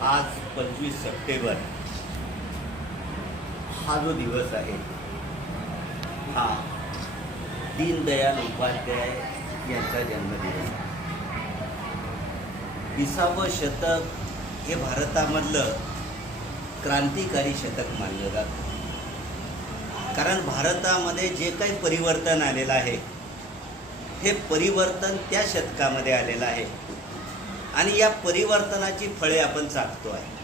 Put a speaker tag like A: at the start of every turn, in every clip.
A: आज पंचवीस सप्टेंबर हा जो दिवस आहे हा दीनदयाल उपाध्याय यांचा जन्मदिवस. विसावं शतक हे भारतामधलं क्रांतिकारी शतक मानलं जातं. कारण भारतामध्ये जे काही परिवर्तन आलेलं आहे हे परिवर्तन त्या शतकामध्ये आलेलं आहे. आणि या परिवर्तनाची फळे आपण चाकतो आहे.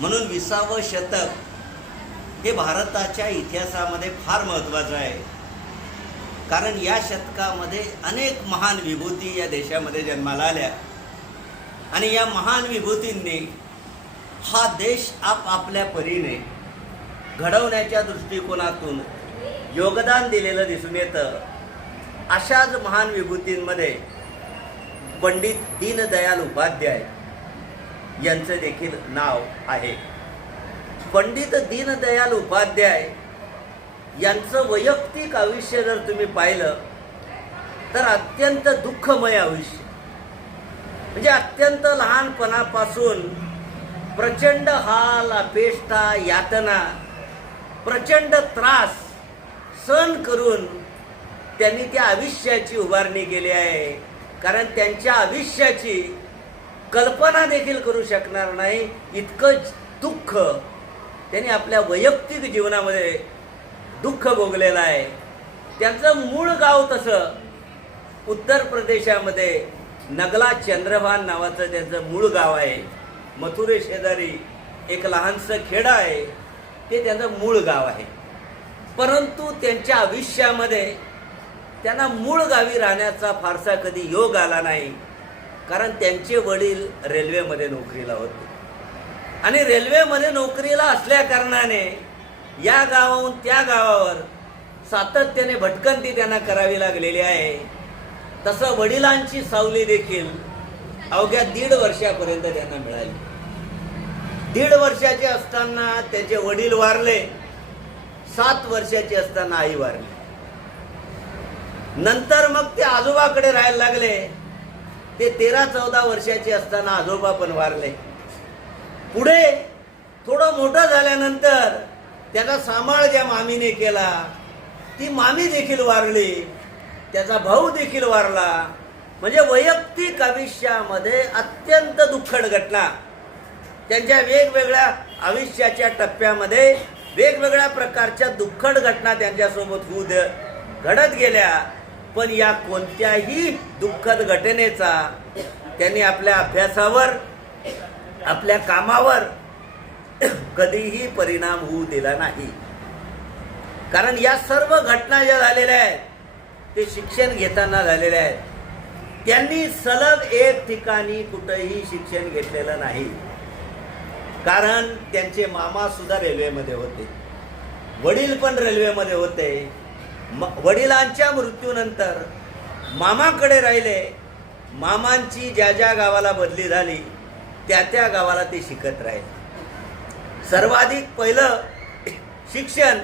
A: म्हणून विसावं शतक हे भारताच्या इतिहासामध्ये फार महत्त्वाचं आहे. कारण या शतकामध्ये अनेक महान विभूती या देशामध्ये जन्माला आल्या. आणि या महान विभूतींनी हा देश आपापल्या परीने घडवण्याच्या दृष्टिकोनातून योगदान दिलेलं दिसून येतं. अशाच महान विभूतींमध्ये पंडित दीनदयाल उपाध्याय यांचं देखील नाव आहे. पंडित दीनदयाल उपाध्याय यांचं वैयक्तिक आयुष्य जर तुम्ही पाहिलं तर अत्यंत दुःखमय आयुष्य. म्हणजे अत्यंत लहानपणापासून प्रचंड हाल अपेष्टा यातना प्रचंड त्रास सहन करून त्यांनी त्या आयुष्याची उभारणी केली आहे. कारण त्यांच्या आयुष्याची कल्पना देखील करू शकणार नाही. इतकं दुःख त्यांनी आपल्या वैयक्तिक जीवनामध्ये दुःख भोगलेलं आहे. त्यांचं मूळ गाव तसं उत्तर प्रदेशामध्ये नगला चंद्रभान नावाचं त्यांचं मूळ गाव आहे. मथुरे शेजारी एक लहानसं खेडं आहे. ते त्यांचं मूळ गाव आहे. परंतु त्यांच्या आयुष्यामध्ये त्यांना मूळ गावी राहण्याचा फारसा कधी योग आला नाही कारण त्यांचे वडील रेल्वेमध्ये नोकरीला होते. आणि रेल्वेमध्ये नोकरीला असल्या कारणाने या गावाहून त्या गावावर सातत्याने भटकंती त्यांना करावी लागलेली आहे. तसं वडिलांची सावली देखील अवघ्या दीड वर्षापर्यंत त्यांना मिळाली. दीड वर्षाचे असताना त्यांचे वडील वारले सात वर्षाचे असताना आई वारली. नंतर मग ते आजोबाकडे राहायला लागले. ते तेरा चौदा वर्षाचे असताना आजोबा पण वारले. पुढे थोडं मोठं झाल्यानंतर त्याचा सांभाळ ज्या मामीने केला ती मामी देखील वारली त्याचा भाऊ देखील वारला. म्हणजे वैयक्तिक आयुष्यामध्ये अत्यंत दुःखद घटना. त्यांच्या वेगवेगळ्या आयुष्याच्या टप्प्यामध्ये वेगवेगळ्या प्रकारच्या दुःखद घटना त्यांच्यासोबत होऊ दे घडत गेल्या. पण या कोणत्याही दुःखद घटनेचा त्यांनी आपल्या अभ्यासावर आपल्या कामावर कधीही परिणाम होऊ दिला नाही. कारण या सर्व घटना ज्या झालेल्या आहेत ते शिक्षण घेताना झालेल्या आहेत. त्यांनी सलग एक ठिकाणी कुठंही शिक्षण घेतलेलं नाही. कारण त्यांचे मामा सुद्धा रेल्वेमध्ये होते. वडील पण रेल्वेमध्ये होते. म वडिलांच्या मृत्यूनंतर मामाकडे राहिले. मामांची ज्या ज्या गावाला बदली झाली त्या त्या गावाला ते शिकत राहिले. सर्वाधिक पहिलं शिक्षण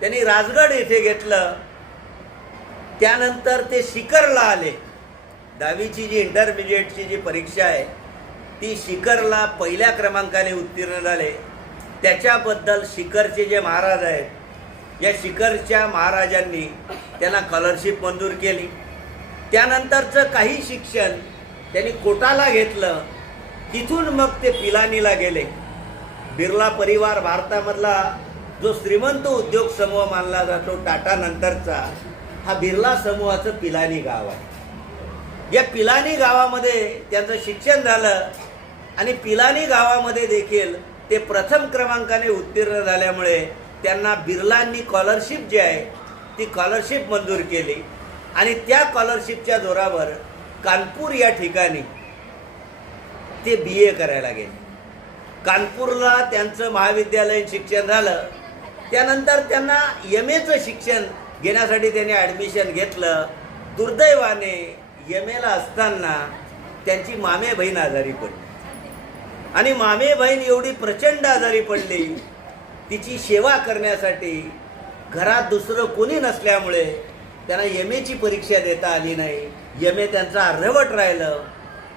A: त्यांनी राजगड येथे घेतलं. त्यानंतर ते शिखरला आले. दहावीची जी इंटरमिजिएटची जी परीक्षा आहे ती शिखरला पहिल्या क्रमांकाने उत्तीर्ण झाले. त्याच्याबद्दल शिखरचे जे महाराज आहेत या शिखरच्या महाराजांनी त्यांना स्कॉलरशिप मंजूर केली. त्यानंतरचं काही शिक्षण त्यांनी कोटाला घेतलं. तिथून मग ते पिलानीला गेले. बिर्ला परिवार भारतामधला जो श्रीमंत उद्योग समूह मानला जातो टाटानंतरचा हा बिर्ला समूहाचं पिलानी गाव आहे. या पिलानी गावामध्ये त्यांचं शिक्षण झालं आणि पिलानी गावामध्ये देखील ते प्रथम क्रमांकाने उत्तीर्ण झाल्यामुळे त्यांना बिर्लांनी कॉलरशिप जी आहे ती कॉलरशिप मंजूर केली. आणि त्या कॉलरशिपच्या जोरावर कानपूर या ठिकाणी ते बी ए करायला गेले. कानपूरला त्यांचं महाविद्यालयीन शिक्षण झालं. त्यानंतर त्यांना एम एचं शिक्षण घेण्यासाठी त्यांनी ॲडमिशन घेतलं. दुर्दैवाने एम एला असताना त्यांची मामे बहीण आजारी पडली. आणि मामे बहीण एवढी प्रचंड आजारी पडली तिची सेवा करण्यासाठी घरात दुसरं कोणी नसल्यामुळे त्यांना एम एची परीक्षा देता आली नाही. एम ए त्यांचं अर्धवट राहिलं.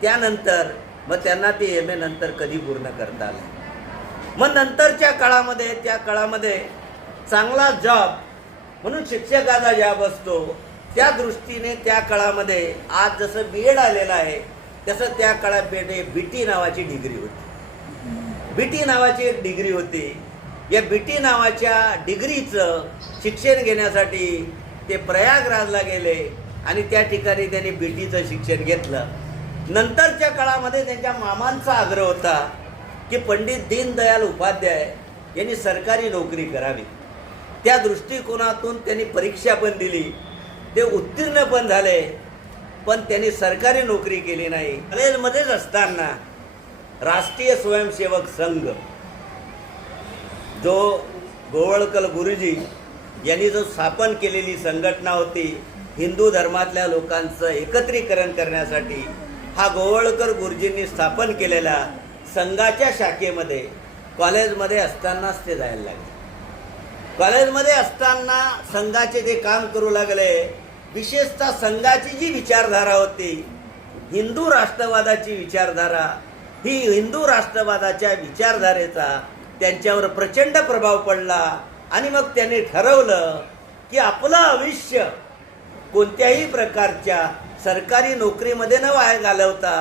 A: त्यानंतर मग त्यांना ते एम ए नंतर कधी पूर्ण करता आलं मग नंतरच्या काळामध्ये त्या काळामध्ये चांगला जॉब म्हणून शिक्षकाचा जॉब असतो. त्या दृष्टीने त्या काळामध्ये आज जसं बी एड आलेलं आहे तसं त्या काळात बी बी टी नावाची डिग्री होती. बी टी नावाची एक डिग्री होती. या बी टी नावाच्या डिग्रीचं शिक्षण घेण्यासाठी ते प्रयागराजला गेले आणि त्या ठिकाणी त्यांनी बी टीचं शिक्षण घेतलं. नंतरच्या काळामध्ये त्यांच्या मामांचा आग्रह होता की पंडित दीनदयाल उपाध्याय यांनी सरकारी नोकरी करावी. त्या दृष्टिकोनातून त्यांनी परीक्षा पण दिली. ते उत्तीर्ण पण झाले पण त्यांनी सरकारी नोकरी केली नाही. कॉलेजमध्येच असताना राष्ट्रीय स्वयंसेवक संघ जो गोवळकर गुरुजी यांनी जो स्थापन केलेली संघटना होती हिंदू धर्मातल्या लोकांचं एकत्रीकरण करण्यासाठी हा गोवळकर गुरुजींनी स्थापन केलेला संघाच्या शाखेमध्ये कॉलेजमध्ये असतानाच ते जायला लागले. कॉलेजमध्ये असताना संघाचे ते काम करू लागले. विशेषतः संघाची जी विचारधारा होती हिंदू राष्ट्रवादाची विचारधारा ही हिंदू राष्ट्रवादाच्या विचारधारेचा त्यांच्यावर प्रचंड प्रभाव पडला. आणि मग त्यांनी ठरवलं की आपलं आयुष्य कोणत्याही प्रकारच्या सरकारी नोकरीमध्ये न वाया घालवता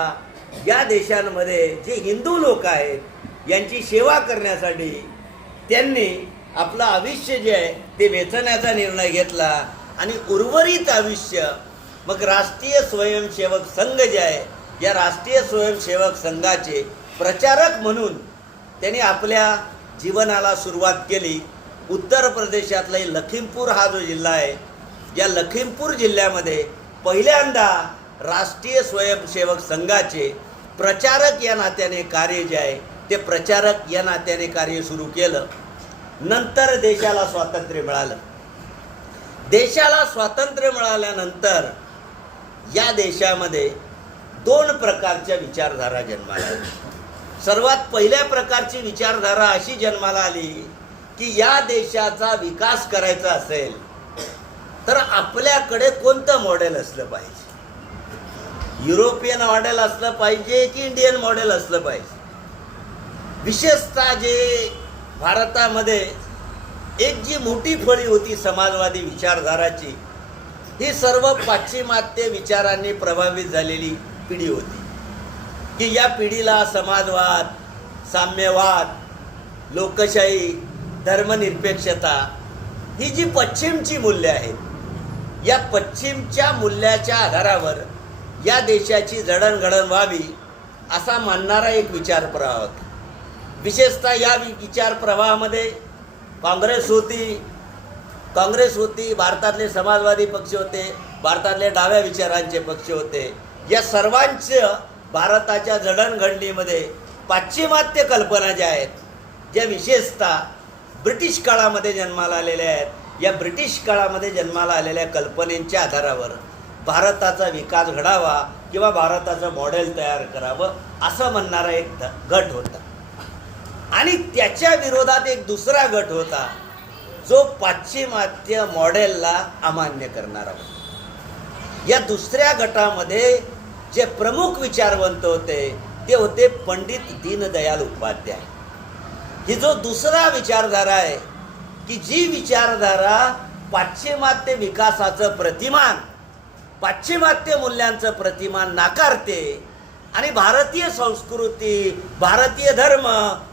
A: या देशांमध्ये जे हिंदू लोक आहेत यांची सेवा करण्यासाठी त्यांनी आपलं आयुष्य जे आहे ते वेचण्याचा निर्णय घेतला. आणि उर्वरित आयुष्य मग राष्ट्रीय स्वयंसेवक संघ जे आहे या राष्ट्रीय स्वयंसेवक संघाचे प्रचारक म्हणून त्यांनी आपल्या जीवनाला सुरुवात केली. उत्तर प्रदेशातलाही लखीमपूर हा जो जिल्हा आहे या लखीमपूर जिल्ह्यामध्ये पहिल्यांदा राष्ट्रीय स्वयंसेवक संघाचे प्रचारक या नात्याने कार्य जे आहे ते प्रचारक या नात्याने कार्य सुरू केलं. नंतर देशाला स्वातंत्र्य मिळालं. देशाला स्वातंत्र्य मिळाल्यानंतर या देशामध्ये दोन प्रकारच्या विचारधारा जन्माला आल्या. सर्वात पहिल्या प्रकारची विचारधारा अशी जन्माला आली की या देशाचा विकास करायचा असेल तर आपल्याकडे कोणतं मॉडेल असलं पाहिजे? युरोपियन मॉडेल असलं पाहिजे की इंडियन मॉडेल असलं पाहिजे? विशेषतः जे भारतामध्ये एक जी मोठी फळी होती समाजवादी विचारधाराची ही सर्व पाश्चिमात्य विचारांनी प्रभावित झालेली पिढी होती. की या पिढीला समाजवाद साम्यवाद लोकशाही धर्मनिरपेक्षता ही जी पश्चिमची मूल्य आहेत या पश्चिमच्या मूल्याच्या आधारावर या देशाची जडणघडण व्हावी असा मानणारा एक विचार प्रवाह होता. विशेषतः या वि- विचार प्रवाहामध्ये काँग्रेस होती काँग्रेस होती भारतातले समाजवादी पक्ष होते भारतातले डाव्या विचारांचे पक्ष होते. या सर्वांचं भारताच्या जडणघडणीमध्ये पाश्चिमात्य कल्पना ज्या आहेत ज्या विशेषतः ब्रिटिश काळामध्ये जन्माला आलेल्या आहेत या ब्रिटिश काळामध्ये जन्माला आलेल्या कल्पनेच्या आधारावर भारताचा विकास घडावा किंवा भारताचं मॉडेल तयार करावं असं म्हणणारा एक गट होता. आणि त्याच्या विरोधात एक दुसरा गट होता जो पाश्चिमात्य मॉडेलला अमान्य करणारा होता. या दुसऱ्या गटामध्ये जे प्रमुख विचारवंत होते ते होते पंडित दीनदयाल उपाध्याय. ही जो दुसरा विचारधारा आहे की जी विचारधारा पाश्चिमात्य विकासाचं प्रतिमान पाश्चिमात्य मूल्यांचं प्रतिमान नाकारते आणि भारतीय संस्कृती भारतीय धर्म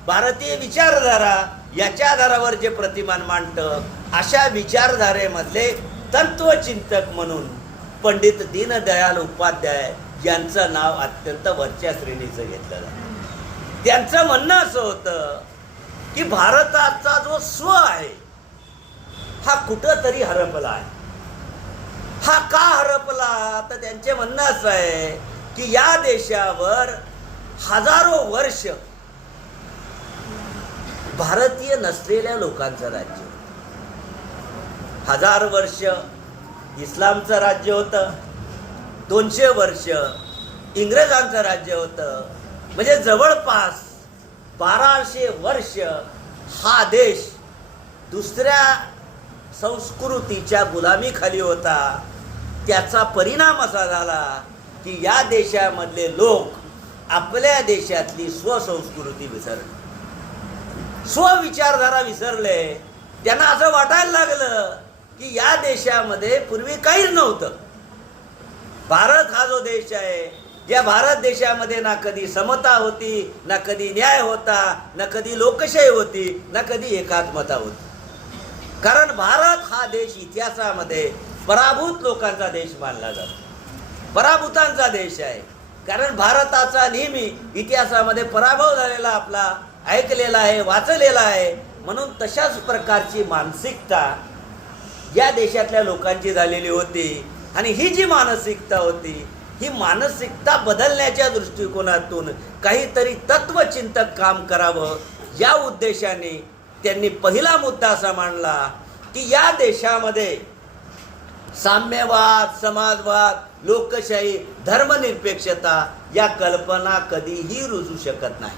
A: भारतीय विचारधारा याच्या आधारावर जे प्रतिमान मांडतं अशा विचारधारेमधले तत्वचिंतक म्हणून पंडित दीनदयाल उपाध्याय यांचं नाव अत्यंत वरच्या श्रेणीचं घेतलं जातं. त्यांचं म्हणणं असं होतं की भारताचा जो स्व आहे हा कुठंतरी हरपला आहे. हा का हरपला? तर त्यांचे म्हणणं असं आहे की या देशावर हजारो वर्ष भारतीय नसलेल्या लोकांचं राज्य हजार वर्ष इस्लामचं राज्य होतं. दोनशे वर्ष इंग्रजांचं राज्य होतं. म्हणजे जवळपास बाराशे वर्ष हा देश दुसऱ्या संस्कृतीच्या गुलामीखाली होता. त्याचा परिणाम असा झाला की या देशामधले लोक आपल्या देशातली स्वसंस्कृती विसरली. स्वविचारधारा विसरले. त्यांना असं वाटायला लागलं की या देशामध्ये पूर्वी काहीच नव्हतं. भारत हा जो देश आहे या भारत देशामध्ये ना कधी समता होती ना कधी न्याय होता ना कधी लोकशाही होती ना कधी एकात्मता होती. कारण भारत हा देश इतिहासामध्ये पराभूत लोकांचा देश मानला जातो. पराभूतांचा देश आहे. कारण भारताचा नेहमी इतिहासामध्ये पराभव झालेला आपला ऐकलेला आहे वाचलेला आहे. म्हणून तशाच प्रकारची मानसिकता या देशातल्या लोकांची झालेली होती. आणि ही जी मानसिकता होती ही मानसिकता बदलण्याच्या दृष्टिकोनातून काहीतरी तत्वचिंतक काम करावं या उद्देशाने त्यांनी पहिला मुद्दा असा मांडला की या देशामध्ये साम्यवाद समाजवाद लोकशाही धर्मनिरपेक्षता या कल्पना कधीही रुजू शकत नाही.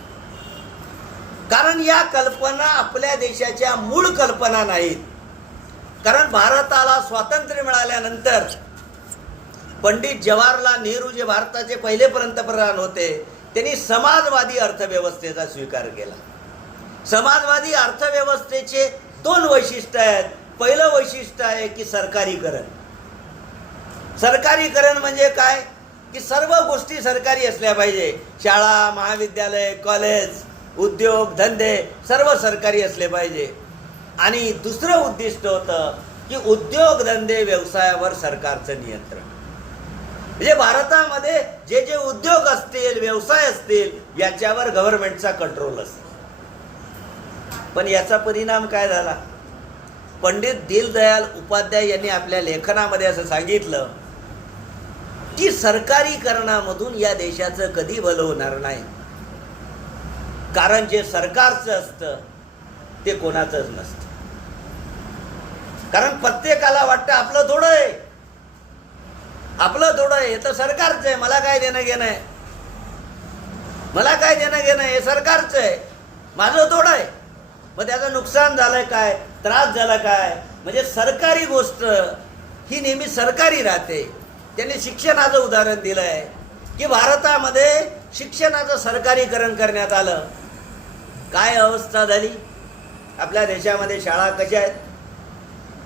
A: कारण या कल्पना आपल्या देशाच्या मूळ कल्पना नाहीत. कारण भारताला स्वातंत्र्य मिळाल्यानंतर पंडित जवाहरलाल नेहरू जे भारताचे पहिले पंतप्रधान होते त्यांनी समाजवादी अर्थव्यवस्थेचा स्वीकार केला. समाजवादी अर्थव्यवस्थेचे दोन वैशिष्ट्य आहेत. पहिलं वैशिष्ट्य आहे की सरकारीकरण. सरकारीकरण म्हणजे काय? की सर्व गोष्टी सरकारी असल्या पाहिजे. शाळा महाविद्यालय कॉलेज उद्योग धंदे सर्व सरकारी असले पाहिजे. आणि दुसरं उद्दिष्ट होतं की उद्योगधंदे व्यवसायावर सरकारचं नियंत्रण. म्हणजे भारतामध्ये जे जे उद्योग असतील व्यवसाय असतील याच्यावर गव्हर्नमेंटचा कंट्रोल असतो. पण याचा परिणाम काय झाला? पंडित दीनदयाल उपाध्याय यांनी आपल्या लेखनामध्ये असं सांगितलं की सरकारीकरणामधून या देशाचं कधी भलं होणार नाही. कारण जे सरकारचं असतं ते कोणाचंच नसतं. कारण प्रत्येकाला वाटतं आपलं थोडं आहे. आपलं थोडं आहे हे तर सरकारचं आहे मला काय देणं घेणं आहे? मला काय देणं घेणं आहे हे सरकारचं आहे. माझं थोडं आहे. मग त्याचं नुकसान झालं काय? त्रास झाला काय? म्हणजे सरकारी गोष्ट ही नेहमी सरकारी राहते. त्यांनी शिक्षणाचं उदाहरण दिलं आहे की भारतामध्ये शिक्षणाचं सरकारीकरण करण्यात आलं. काय अवस्था झाली? आपल्या देशामध्ये शाळा कशा आहेत?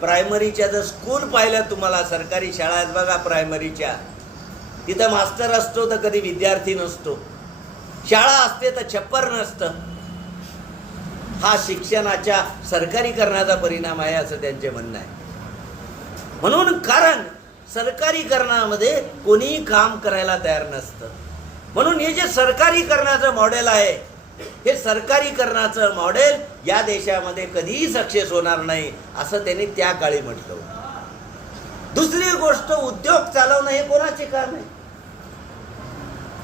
A: प्रायमरीच्या जर स्कूल पाहिलं तुम्हाला सरकारी शाळा आहेत बघा प्रायमरीच्या. तिथं मास्टर असतो तर कधी विद्यार्थी नसतो. शाळा असते तर छप्पर नसतं. हा शिक्षणाच्या सरकारीकरणाचा परिणाम आहे असं त्यांचे म्हणणं आहे. म्हणून कारण सरकारीकरणामध्ये कोणीही काम करायला तयार नसतं. म्हणून हे जे सरकारीकरणाचं मॉडेल आहे हे सरकारीकरणाचं मॉडेल या देशामध्ये कधीही सक्सेस होणार नाही असं त्यांनी त्या काळी म्हटलं दुसरी गोष्ट उद्योग चालवणं हे कोणाचे काम आहे?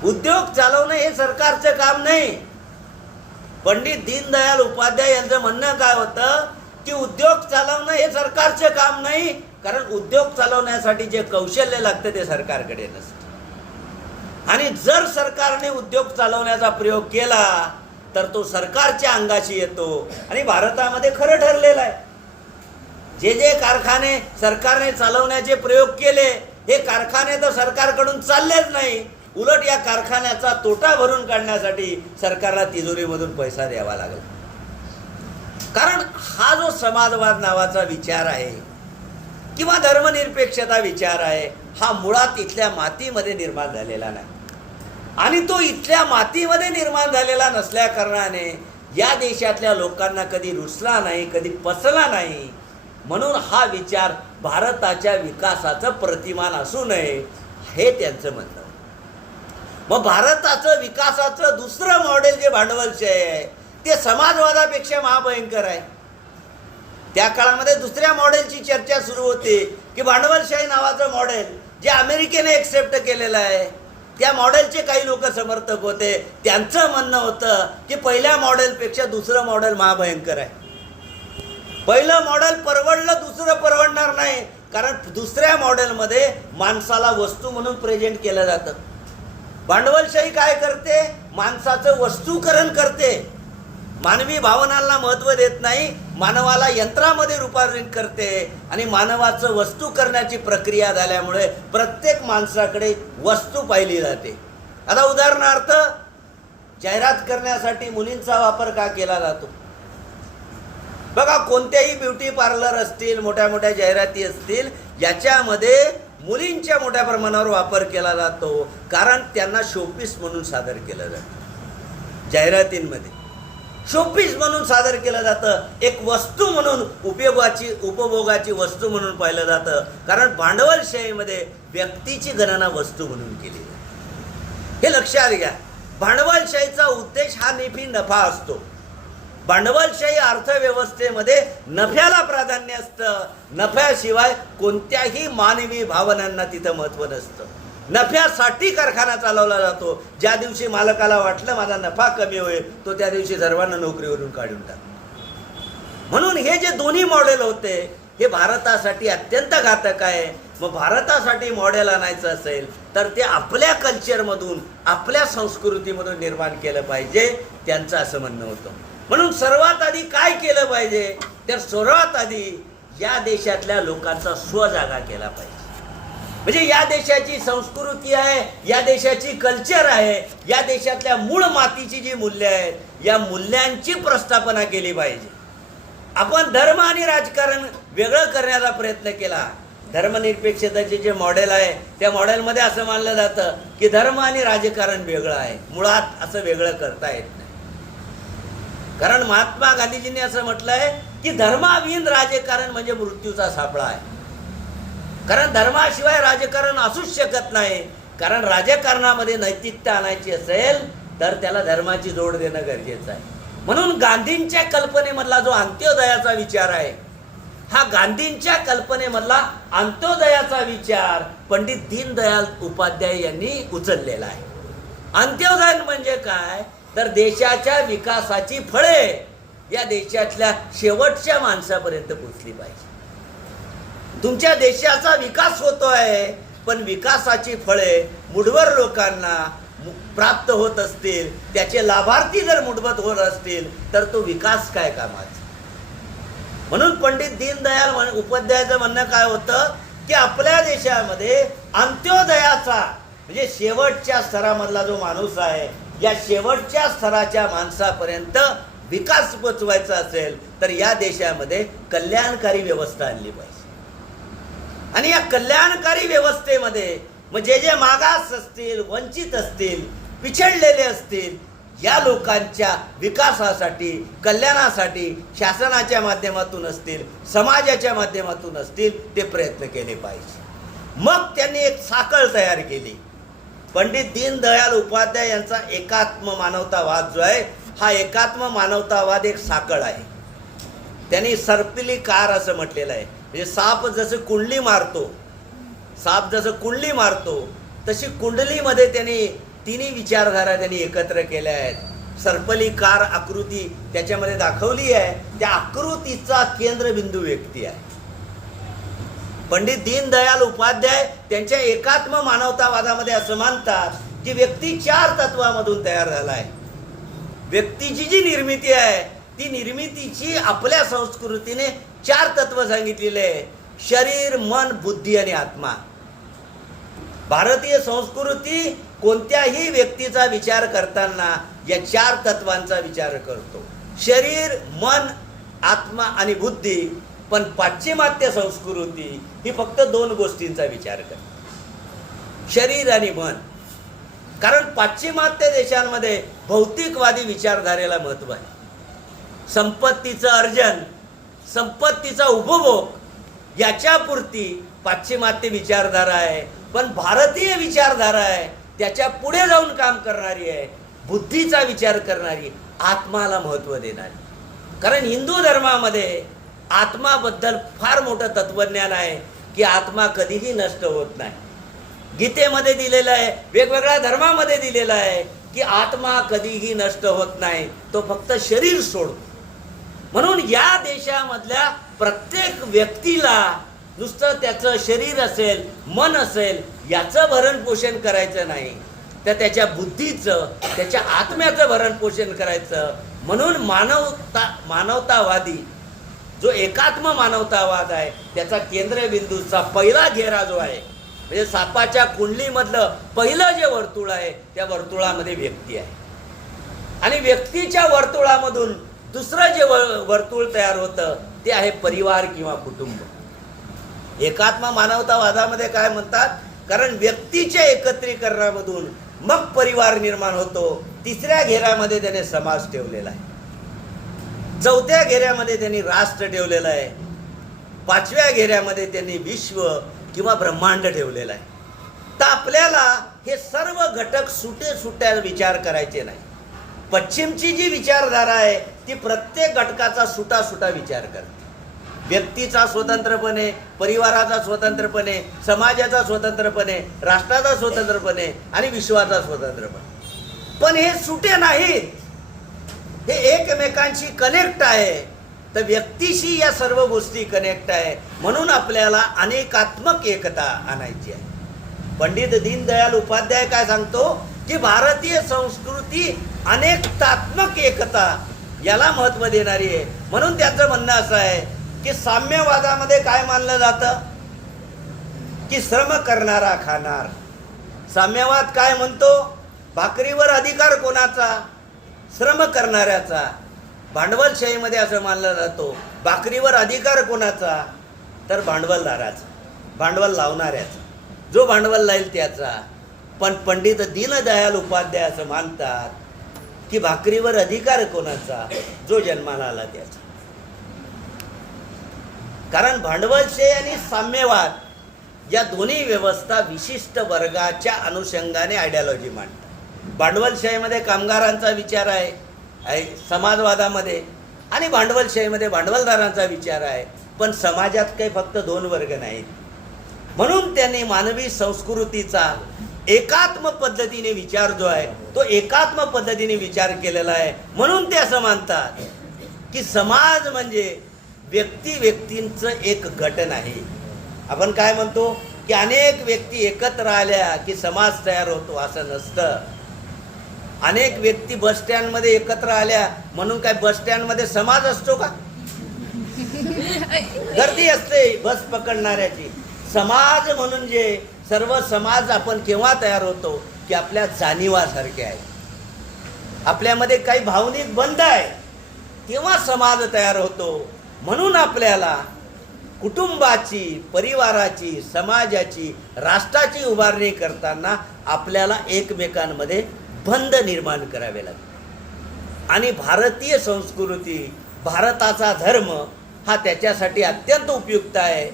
A: उद्योग चालवणं हे सरकारचं काम नाही. पंडित दीनदयाल उपाध्याय यांचं म्हणणं काय होतं? की उद्योग चालवणं हे सरकारचं काम नाही कारण उद्योग चालवण्यासाठी जे कौशल्य लागतं ते सरकारकडे नसतं. आणि जर सरकारने उद्योग चालवण्याचा प्रयोग केला तर तो सरकारच्या अंगाशी येतो. आणि भारतामध्ये खरं ठरलेलं आहे. जे जे कारखाने सरकारने चालवण्याचे प्रयोग केले हे कारखाने तर सरकारकडून चाललेच नाही. उलट या कारखान्याचा तोटा भरून काढण्यासाठी सरकारला तिजोरीमधून पैसा द्यावा लागला. कारण हा जो समाजवाद नावाचा विचार आहे किंवा धर्मनिरपेक्षता विचार आहे हा मुळात इथल्या मातीमध्ये निर्माण झालेला नाही. आणि तो इथल्या मातीमध्ये निर्माण झालेला नसल्या कारणाने या देशातल्या लोकांना कधी रुचला नाही कधी पचला नाही. म्हणून हा विचार भारताच्या विकासाचं प्रतिमान असू नये हे त्यांचं म्हणणं. मग भारताचं विकासाचं दुसरं मॉडेल जे भांडवलशाही आहे ते समाजवादापेक्षा महाभयंकर आहे. त्या काळामध्ये दुसऱ्या मॉडेलची चर्चा सुरू होती की भांडवलशाही नावाचं मॉडेल जे अमेरिकेने एक्सेप्ट केलेलं आहे त्या मॉडेलचे काही लोक समर्थक होते. त्यांचं म्हणणं होतं की पहिल्या मॉडेलपेक्षा दुसरं मॉडेल महाभयंकर आहे. पहिलं मॉडेल परवडलं दुसरं परवडणार नाही. कारण दुसऱ्या मॉडेलमध्ये माणसाला वस्तू म्हणून प्रेझेंट केलं जातं. भांडवलशाही काय करते? माणसाचं वस्तूकरण करते. मानवी भावनांना महत्त्व देत नाही मानवाला यंत्रामध्ये रूपांतरित करते आणि मानवाचं वस्तू करण्याची प्रक्रिया झाल्यामुळे प्रत्येक माणसाकडे वस्तू पाहिली जाते. आता उदाहरणार्थ जाहिरात करण्यासाठी मुलींचा वापर का केला जातो? बघा कोणत्याही ब्युटी पार्लर असतील मोठ्या मोठ्या जाहिराती असतील याच्यामध्ये मुलींच्या मोठ्या प्रमाणावर वापर केला जातो कारण त्यांना शोपीस म्हणून सादर केलं जातं जाहिरातींमध्ये. शोपीस म्हणून सादर केलं जातं. एक वस्तू म्हणून उपयोगाची उपभोगाची वस्तू म्हणून पाहिलं जातं. कारण भांडवलशाहीमध्ये व्यक्तीची गणना वस्तू म्हणून केली हे लक्षात घ्या. भांडवलशाहीचा उद्देश हा नेहमी नफा असतो. भांडवलशाही अर्थव्यवस्थेमध्ये नफ्याला प्राधान्य असतं. नफ्याशिवाय कोणत्याही मानवी भावनांना तिथं महत्त्व नसतं. नफ्यासाठी कारखाना चालवला जातो. ज्या दिवशी मालकाला वाटलं माझा नफा कमी होईल तो त्या दिवशी सर्वांना नोकरीवरून काढून टाक. म्हणून हे जे दोन्ही मॉडेल होते हे भारतासाठी अत्यंत घातक आहे. मग भारतासाठी मॉडेल आणायचं असेल तर ते आपल्या कल्चरमधून आपल्या संस्कृतीमधून निर्माण केलं पाहिजे त्यांचं असं म्हणणं होतं. म्हणून सर्वात आधी काय केलं पाहिजे तर सर्वात आधी या देशातल्या लोकांचा स्वजागा केला पाहिजे. म्हणजे या देशाची संस्कृती आहे या देशाची कल्चर आहे या देशातल्या मूळ मातीची जी मूल्य आहेत या मूल्यांची प्रस्थापना केली पाहिजे. आपण धर्म आणि राजकारण वेगळं करण्याचा प्रयत्न केला. धर्मनिरपेक्षतेचे जे मॉडेल आहे त्या मॉडेलमध्ये असं मानलं जातं की धर्म आणि राजकारण वेगळं आहे. मुळात असं वेगळं करता येत नाही. कारण महात्मा गांधीजींनी असं म्हटलं आहे की धर्माविहीन राजकारण म्हणजे मृत्यूचा सापळा आहे. कारण धर्माशिवाय राजकारण असूच शकत नाही. कारण राजकारणामध्ये नैतिकता आणायची असेल तर त्याला धर्माची जोड देणं गरजेचं आहे. म्हणून गांधींच्या कल्पनेमधला जो अंत्योदयाचा विचार आहे हा गांधींच्या कल्पनेमधला अंत्योदयाचा विचार पंडित दीनदयाल उपाध्याय यांनी उचललेला आहे. अंत्योदय म्हणजे काय? तर देशाच्या विकासाची फळे या देशातल्या शेवटच्या माणसापर्यंत पोचली पाहिजे. तुमच्या देशाचा विकास होतोय पण विकासाची फळे मुठभर लोकांना प्राप्त होत असतील. त्याचे लाभार्थी जर मुठभर होत असतील तर तो विकास काय कामाचा? म्हणून पंडित दीनदयाल उपाध्यायाचं म्हणणं काय होतं? की आपल्या देशामध्ये अंत्योदयाचा म्हणजे शेवटच्या स्तरामधला जो माणूस आहे या शेवटच्या स्तराच्या माणसापर्यंत विकास पोचवायचा असेल तर या देशामध्ये कल्याणकारी व्यवस्था आणली पाहिजे. आणि या कल्याणकारी व्यवस्थेमध्ये मग जे जे मागास असतील वंचित असतील पिछडलेले असतील या लोकांच्या विकासासाठी कल्याणासाठी शासनाच्या माध्यमातून असतील समाजाच्या माध्यमातून असतील ते प्रयत्न केले पाहिजे. मग त्यांनी एक साखळ तयार केली. पंडित दीनदयाल उपाध्याय यांचा एकात्म मानवतावाद जो आहे हा एकात्म मानवतावाद एक साखळ आहे. त्यांनी सर्पिली कार असं म्हटलेलं आहे. म्हणजे साप जसं कुंडली मारतो साप जसं कुंडली मारतो तशी कुंडलीमध्ये त्यांनी तिन्ही विचारधारा त्यांनी एकत्र केल्या आहेत. सर्पली कार आकृती त्याच्यामध्ये दाखवली आहे. त्या आकृतीचा केंद्रबिंदू व्यक्ती आहे. पंडित दीनदयाल उपाध्याय त्यांच्या एकात्म मानवतावादामध्ये असं मानतात की व्यक्ती चार तत्वामधून तयार झाला आहे. व्यक्तीची जी निर्मिती आहे ती निर्मितीची आपल्या संस्कृतीने चार तत्व सांगितलेले शरीर मन बुद्धी आणि आत्मा. भारतीय संस्कृती कोणत्याही व्यक्तीचा विचार करताना या चार तत्वांचा विचार करतो. शरीर मन आत्मा आणि बुद्धी पण पाश्चिमात्य संस्कृती ही फक्त दोन गोष्टींचा विचार करते. शरीर आणि मन. कारण पाश्चिमात्य देशांमध्ये भौतिकवादी विचारधारेला महत्त्व आहे. संपत्तीचं अर्जन संपत्तीचा उपभोग याच्यापुरती पाश्चिमात्य विचारधारा आहे. पण भारतीय विचारधारा आहे त्याच्या पुढे जाऊन काम करणारी आहे बुद्धीचा विचार करणारी आत्माला महत्त्व देणारी. कारण हिंदू धर्मामध्ये आत्माबद्दल फार मोठं तत्वज्ञान आहे की आत्मा कधीही नष्ट होत नाही. गीतेमध्ये दिलेलं आहे वेगवेगळ्या धर्मामध्ये दिलेलं आहे की आत्मा कधीही नष्ट होत नाही तो फक्त शरीर सोडतो. म्हणून या देशामधल्या प्रत्येक व्यक्तीला नुसतं त्याचं शरीर असेल मन असेल याचं भरणपोषण करायचं नाही. तर त्याच्या बुद्धीचं त्याच्या आत्म्याचं भरणपोषण करायचं. म्हणून मानवता मानवतावादी जो एकात्म मानवतावाद आहे त्याचा केंद्रबिंदूचा पहिला घेरा जो आहे म्हणजे सापाच्या कुंडलीमधलं पहिलं जे वर्तुळ आहे त्या वर्तुळामध्ये व्यक्ती आहे.
B: आणि व्यक्तीच्या वर्तुळामधून दुसरं जे वर्तुळ तयार होतं ते आहे परिवार किंवा कुटुंब. एकात्मा मानवतावादामध्ये काय म्हणतात? कारण व्यक्तीच्या एकत्रीकरणामधून मग परिवार निर्माण होतो. तिसऱ्या घेऱ्यामध्ये त्याने समाज ठेवलेला आहे. चौथ्या घेऱ्यामध्ये त्यांनी राष्ट्र ठेवलेलं आहे. पाचव्या घेऱ्यामध्ये त्यांनी विश्व किंवा ब्रह्मांड ठेवलेलं आहे. तर आपल्याला हे सर्व घटक सुटे सुट्या विचार करायचे नाही. पश्चिमची जी विचारधारा आहे ती प्रत्येक घटकाचा सुटा सुटा विचार करते. व्यक्तीचा स्वतंत्रपणे परिवाराचा स्वतंत्रपणे समाजाचा स्वतंत्रपणे राष्ट्राचा स्वतंत्रपणे आणि विश्वाचा स्वतंत्रपणे. पण हे सुटे नाहीत हे एकमेकांशी कनेक्ट आहे. तर व्यक्तीशी या सर्व गोष्टी कनेक्ट आहे. म्हणून आपल्याला अनेकात्मक एकता आणायची आहे. पंडित दीनदयाल उपाध्याय काय सांगतो? की भारतीय संस्कृती अनेकतात्मक एकता याला महत्त्व देणारी आहे. म्हणून त्याचं म्हणणं असं आहे की साम्यवादामध्ये काय मानलं जातं? की श्रम करणारा खाणार. साम्यवाद काय म्हणतो? भाकरीवर अधिकार कोणाचा? श्रम करणाऱ्याचा. भांडवलशाहीमध्ये असं मानलं जातो. भाकरीवर अधिकार कोणाचा? तर भांडवलदाराचा. भांडवल लावणाऱ्याचा. जो भांडवल लाईल त्याचा. पण पंडित दीनदयाल उपाध्याय असं मानतात की भाकरीवर अधिकार कोणाचा? जो जन्माला आला त्याचा. कारण भांडवलशाही आणि साम्यवाद या दोन्ही व्यवस्था विशिष्ट वर्गाच्या अनुषंगाने आयडियॉलॉजी मांडतात. भांडवलशाहीमध्ये कामगारांचा विचार आहे आहे समाजवादामध्ये आणि भांडवलशाहीमध्ये भांडवलदारांचा विचार आहे. पण समाजात काही फक्त दोन वर्ग नाहीत. म्हणून त्यांनी मानवी संस्कृतीचा एकात्म पद्धतीने विचार जो आहे तो एकात्म पद्धतीने विचार केलेला आहे. म्हणून ते असं मानतात की समाज म्हणजे व्यक्ती व्यक्तींचं एक गट नाही आपण काय म्हणतो? की अनेक व्यक्ती एकत्र आल्या की समाज तयार होतो असं नसतं. अनेक व्यक्ती बस स्टँडमध्ये एकत्र आल्या म्हणून काय बस स्टँडमध्ये समाज असतो का? गर्दी असते बस पकडणाऱ्याची. समाज म्हणून जे सर्व समाज आपण केव्हा तयार होतो? की आपल्या जाणीवासारखे आहे. आपल्यामध्ये काही भावनिक बंध आहे. तेव्हा समाज तयार होतो. म्हणून आपल्याला कुटुंबाची परिवाराची समाजाची राष्ट्राची उभारणी करताना आपल्याला एकमेकांमध्ये बंध निर्माण करावे लागते आणि भारतीय संस्कृती भारताचा धर्म हा त्याच्यासाठी अत्यंत उपयुक्त आहे.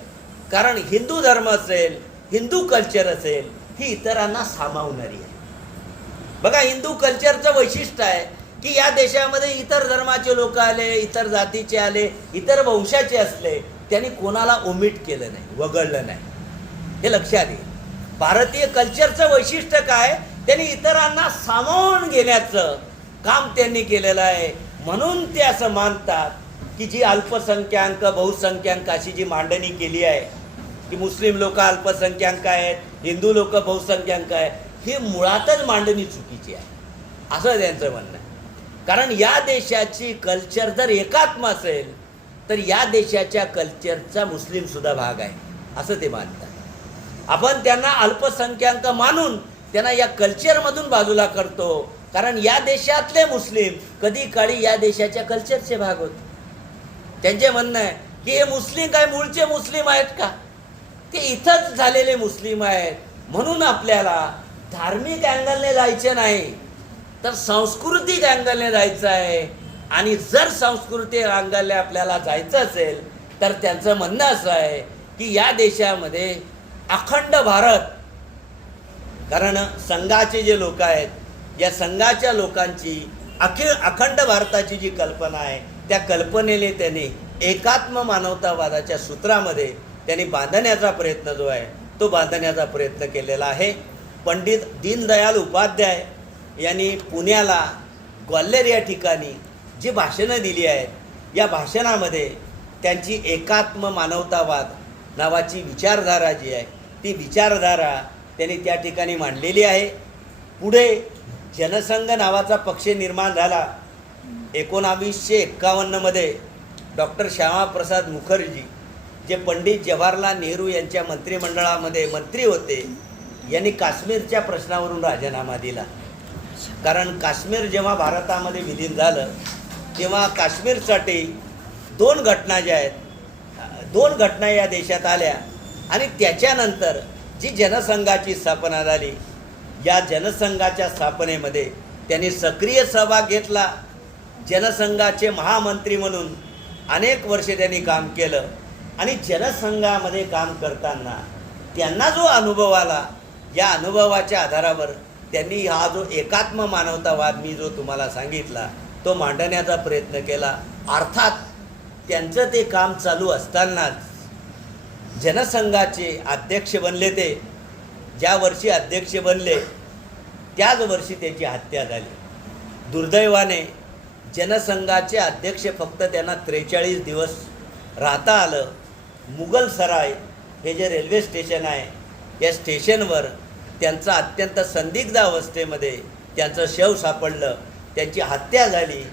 B: कारण हिंदू धर्म असेल हिंदू कल्चर असेल ही इतरांना सामावणारी आहे. बघा हिंदू कल्चरचं वैशिष्ट्य आहे की या देशामध्ये इतर धर्माचे लोक आले इतर जातीचे आले इतर वंशाचे असले त्यांनी कोणाला ओमिट केलं नाही वगळलं नाही. हे लक्षात येईल. भारतीय कल्चरचं वैशिष्ट्य काय? त्यांनी इतरांना सामावून घेण्याचं काम त्यांनी केलेलं आहे. म्हणून ते असं मानतात की जी अल्पसंख्याक बहुसंख्याक अशी जी मांडणी केली आहे की मुस्लिम लोक अल्पसंख्याक आहेत हिंदू लोक बहुसंख्याक आहे ही मुळातच मांडणी चुकीची आहे. असं त्यांचं म्हणणं. आहे कारण या देशाची कल्चर जर एकात्म असेल तर या देशाच्या कल्चरचा मुस्लिमसुद्धा भाग आहे. असं ते मानतात. आपण त्यांना अल्पसंख्याक मानून त्यांना या कल्चरमधून बाजूला करतो. कारण या देशातले मुस्लिम कधी काळी या देशाच्या कल्चरचे भाग होते. त्यांचे म्हणणं आहे की हे मुस्लिम काय मूळचे मुस्लिम आहेत का? ते इथंच झालेले मुस्लिम आहेत. म्हणून आपल्याला धार्मिक अँगलने जायचे नाही. तर सांस्कृतिक अँगलने जायचं आहे. आणि जर सांस्कृतिक अँगलने आपल्याला जायचं असेल तर त्यांचं म्हणणं असं आहे की या देशामध्ये अखंड भारत. कारण संघाचे जे लोक आहेत या संघाच्या लोकांची अखिल अखंड भारताची जी कल्पना आहे त्या कल्पनेने त्यांनी एकात्म मानवतावादाच्या सूत्रामध्ये त्यांनी बांधण्याचा प्रयत्न जो आहे तो बांधण्याचा प्रयत्न केलेला आहे. पंडित दीनदयाल उपाध्याय यांनी पुण्याला ग्वाल्हेर या ठिकाणी जी भाषणं दिली आहेत या भाषणामध्ये त्यांची एकात्म मानवतावाद नावाची विचारधारा जी आहे ती विचारधारा त्यांनी त्या ठिकाणी मांडलेली आहे. पुढे जनसंघ नावाचा पक्ष निर्माण झाला. एकोणावीसशे एक्कावन्नमध्ये डॉक्टर श्यामाप्रसाद मुखर्जी जे पंडित जवाहरलाल नेहरू यांच्या मंत्रिमंडळामध्ये मंत्री होते यांनी काश्मीरच्या प्रश्नावरून राजीनामा दिला. कारण काश्मीर जेव्हा भारतामध्ये विलीन झालं तेव्हा काश्मीरसाठी दोन घटना ज्या आहेत दोन घटना या देशात आल्या आणि त्याच्यानंतर जी जनसंघाची स्थापना झाली या जनसंघाच्या स्थापनेमध्ये त्यांनी सक्रिय सहभाग घेतला. जनसंघाचे महामंत्री म्हणून अनेक वर्षे त्यांनी काम केलं. आणि जनसंघामध्ये काम करताना त्यांना जो अनुभव आला या अनुभवाच्या आधारावर त्यांनी हा जो एकात्म मानवतावाद मी जो तुम्हाला सांगितला तो मांडण्याचा प्रयत्न केला. अर्थात त्यांचं ते काम चालू असतानाच जनसंघाचे अध्यक्ष बनले ते. ज्या वर्षी अध्यक्ष बनले त्याच वर्षी त्याची हत्या झाली. दुर्दैवाने जनसंघाचे अध्यक्ष फक्त त्यांना त्रेचाळीस दिवस राहता आलं. मुघल सराय हे जे रेल्वे स्टेशन आहे या स्टेशनवर त्यांचं अत्यंत संदिग्ध अवस्थेमध्ये त्यांचं शव सापडलं. त्यांची हत्या झाली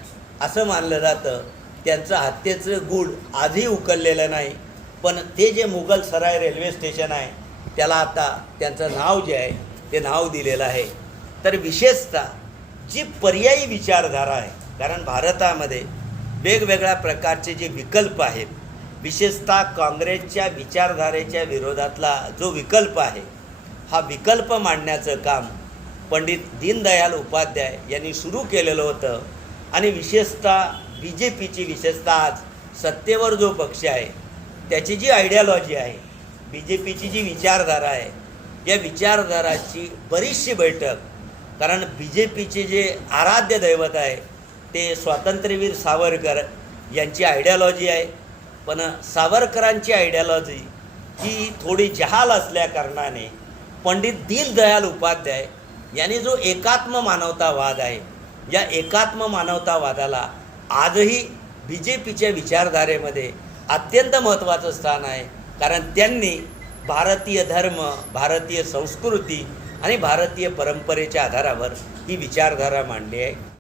B: असं मानलं जातं. त्यांचं हत्येचं गूढ आजही उकललेलं नाही. पण ते जे मुघल सराय रेल्वे स्टेशन आहे त्याला आता त्यांचं नाव जे आहे ते नाव दिलेलं आहे. तर विशेषतः जी पर्यायी विचारधारा आहे कारण भारतामध्ये वेगवेगळ्या प्रकारचे जे विकल्प आहेत विशेषतः काँग्रेसच्या विचारधारेच्या विरोधातला जो विकल्प आहे हा विकल्प मांडण्याचं काम पंडित दीनदयाल उपाध्याय यांनी सुरू केलेलं होतं. आणि विशेषतः बी जे पीची विशेषतः आज सत्तेवर जो पक्ष आहे त्याची जी आयडियालॉजी आहे बी जे पीची जी विचारधारा आहे या विचारधाराची बरीचशी बैठक कारण बी जे पीचे जे आराध्य दैवत आहे ते स्वातंत्र्यवीर सावरकर यांची आयडियालॉजी आहे. पण सावरकरांची आयडियॉलॉजी ही थोडी जहाल असल्या कारणाने पंडित दीनदयाल उपाध्याय यांनी जो एकात्म मानवतावाद आहे या एकात्म मानवतावादाला आजही बी जे पीच्या विचारधारेमध्ये अत्यंत महत्त्वाचं स्थान आहे. कारण त्यांनी भारतीय धर्म भारतीय संस्कृती आणि भारतीय परंपरेच्या आधारावर ही विचारधारा मांडली आहे.